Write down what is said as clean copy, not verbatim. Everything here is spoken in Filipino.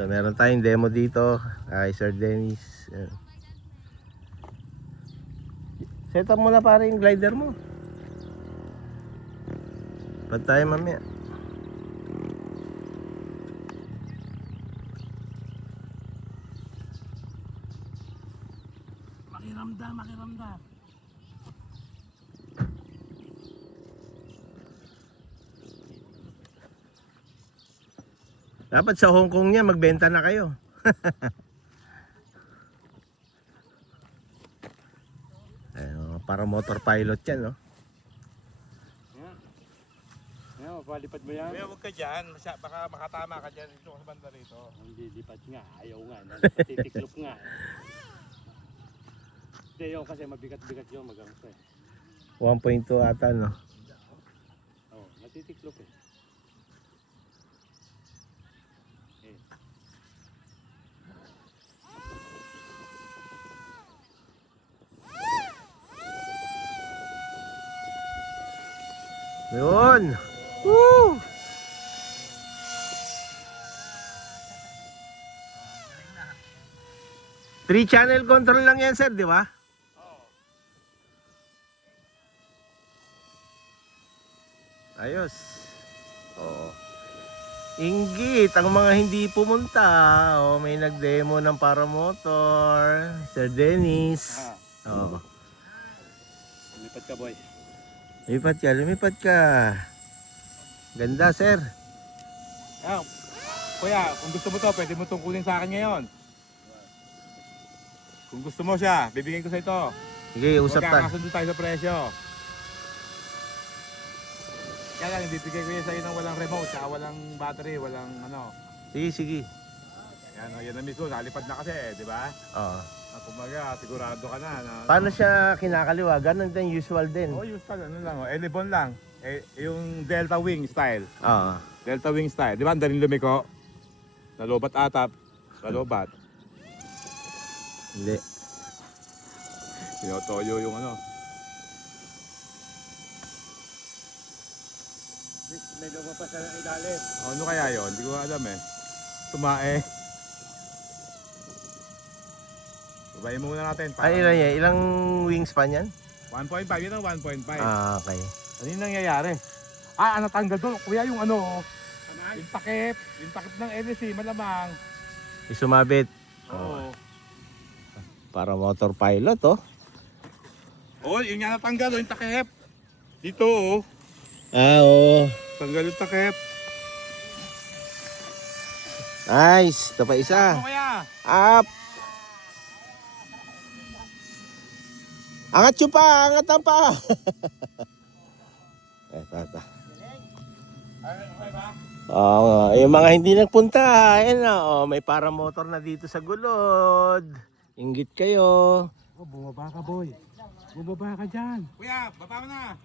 So meron tayong demo dito kay Sir Dennis. Set up mo na pare yung glider mo. Pag tayo mamaya. Makiramdam. Dapat sa Hong Kong niya magbenta na kayo. Ayun, para motor pilot yan, no? Yan, mapalipad mo yan. Kaya huwag ka dyan, baka makatama ka dyan dito sa banda rito. Hindi lipad nga, ayaw nga. Natitiklop nga. Hindi yun kasi mabigat-bigat yun magang eh. 1.2 ata, no? Oo, natitiklop eh. Yun! Woo! Three channel control lang yan, sir, di ba? Oo. Ayos. Oo. Inggit ang mga hindi pumunta. Oh, may nag-demo ng paramotor. Sir Dennis. Oo. Lipad ka boy. Lumipat ka. Ganda, sir. Ayan, kuya, kung gusto mo to, pwede mo itong kunin sa akin ngayon. Kung gusto mo siya, bibigyan ko sa ito. Sige, usap ta. Magkakasundo tayo sa presyo. Kaya lang, bibigay ko yan sa iyo ng walang remote, saka walang battery, walang ano. Sige. Yan na mismo, nalipad na kasi, di ba? Oo. Kumaga, sigurado ka na. Paano siya kinakaliwa? Ganun din, usual din. Oh, use ka, ano lang, Elebon lang. Yung Delta Wing style. Oo. Delta Wing style. Di ba, ang daling lumiko? Nalobat atap. Nalobat. Hindi. Pinotoyo yung ano. May lumabas na ng ilalim. Ano kaya yon? Hindi ko alam eh. Tumae. Babayin muna natin. Ay, ilan yan? Ilang wingspan yan? 1.5, yun ang 1.5. Ah, okay. Ano yung nangyayari? Natanggal doon. Kuya, yung ano, yung takip ng LC, malamang. Isumabit. Oo. Para motor pilot, oh. Oh, yun nga natanggal, yung takip. Dito, oh. Ah, oo. Tanggal yung takip. Nice. Ito pa isa. Ano kaya? Up. Angat nyo pa. Angatan pa. Ito. Okay ba? Oo, yung mga hindi nagpunta, ayan na, oh, may paramotor na dito sa gulod. Inggit kayo. Oh, bumaba ka boy. Bumaba ka dyan. Kuya, baba mo na.